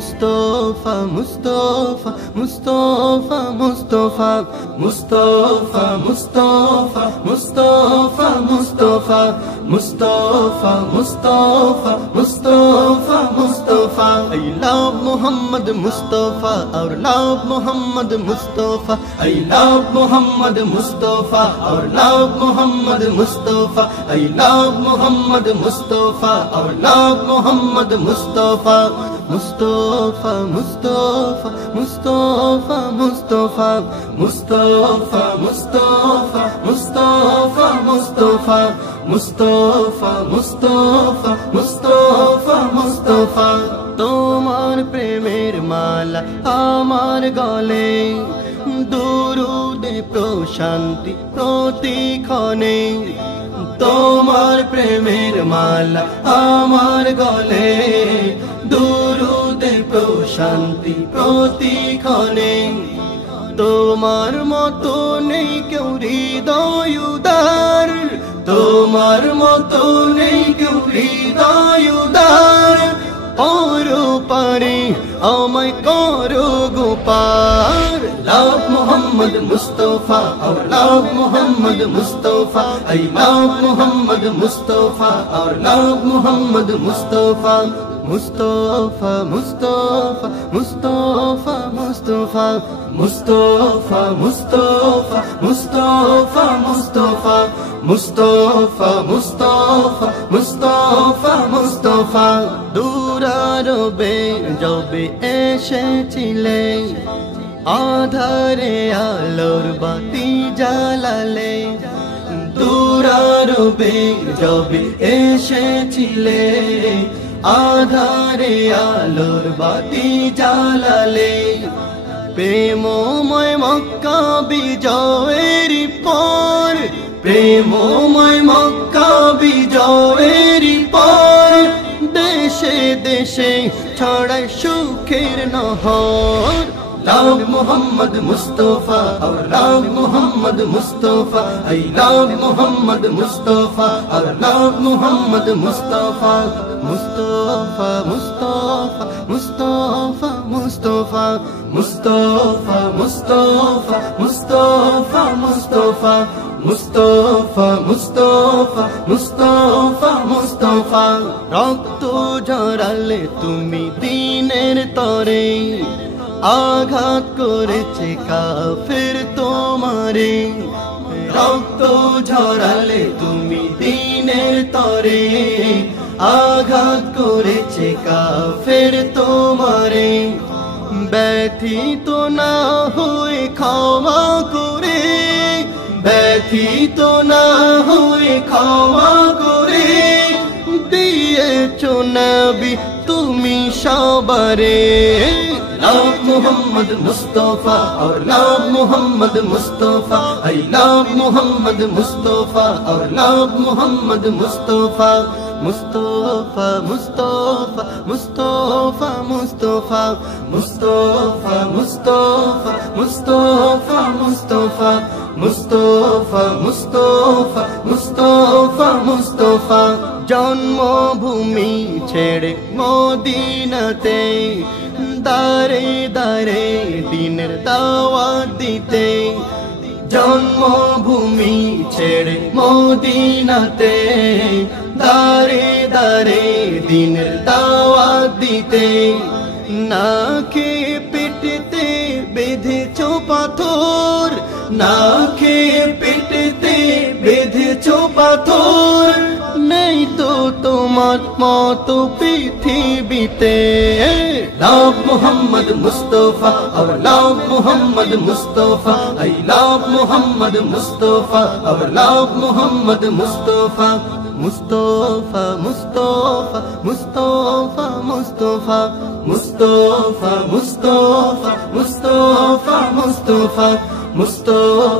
Mustafa, Mustafa, Mustafa, Mustafa, Mustafa, Mustafa, Mustafa, Mustafa, Mustafa, Mustafa, Mustafa, Mustafa. I love Muhammad Mustafa, our love Muhammad Mustafa. I love Muhammad Mustafa, our love Muhammad Mustafa. I love Muhammad Mustafa, our love Muhammad Mustafa. Mustafa, Mustafa, Mustafa, Mustafa, Mustafa, Mustafa, Mustafa, Mustafa, Mustafa, Mustafa, Mustafa, Mustafa. তোমার প্রেমের মালা আমার গলে, দুরুদে প্রশান্তি প্রতিক্ষণে। তোমার প্রেমের মালা আমার গলে, দুরুদে প্রশান্তি প্রতিক্ষণে। তোমার মতো নেই কেউ হৃদয় উদার, তোমার মতো নেই কেউ হৃদয় উদার। পরপারে আমায় করো গোপার। Love Muhammad Mustafa, our love Muhammad Mustafa. I love Muhammad Mustafa, our love Muhammad Mustafa. Mustafa, Mustafa, Mustafa, Mustafa, Mustafa, Mustafa, Mustafa, Mustafa, Mustafa, Mustafa, Mustafa, Mustafa. দুরারবে যবে এসেছিলে, আধারে আলোর বাতি জ্বালালে। দুরারবে যবে এসেছিলে, আধারে আলোর বাতি জ্বালালে। প্রেমময় মক্কা বিজয়ের পর, প্রেমময় মক্কা বিজয়ের পর, দেশে দেশে ছড়ায় সুখের নহর। Love Muhammad Mustafa, our love Muhammad Mustafa. I love Muhammad Mustafa, our love Muhammad Mustafa. Mustafa, Mustafa, Mustafa, Mustafa, Mustafa, Mustafa, Mustafa, Mustafa, Mustafa, Mustafa, Mustafa, Mustafa. রক্ত ঝরালে তুমি দিনের তরে, আঘাত করেছে কাফের তোমারে। রক্ত ঝরালে তুমি দিনের তরে, আঘাত করেছে কাফের তোমারে। ব্যথিত না হয়ে ক্ষমা করে, ব্যথিত না হয়ে ক্ষমা করে, দিয়েছো নবী তুমি সবারে। Love Muhammad Mustafa, our love Muhammad Mustafa. I love Muhammad Mustafa, our love Muhammad Mustafa. Mustafa, Mustafa, Mustafa, Mustafa, Mustafa, Mustafa, Mustafa, Mustafa, Mustafa, Mustafa, Mustafa, Mustafa. জন্মভূমি ছেড়ে মদিনাতে, দারে দারে দিনের দাওয়াত দিতে। জন্মভূমি ছেড়ে মদিনাতে, দারে দারে দিনের দাওয়াত দিতে। না খেয়ে পেটেতে বেঁধেছো পাথর, না খেয়ে পেটেতে বেঁধেছো পাথর। নেই তো তোমার মতো পৃথিবীতে। Love Muhammad Mustafa, our love Muhammad Mustafa. I love Muhammad Mustafa, our love Muhammad Mustafa. Mustafa, Mustafa, Mustafa, Mustafa, Mustafa, Mustafa, Mustafa, Mustafa, Mustafa,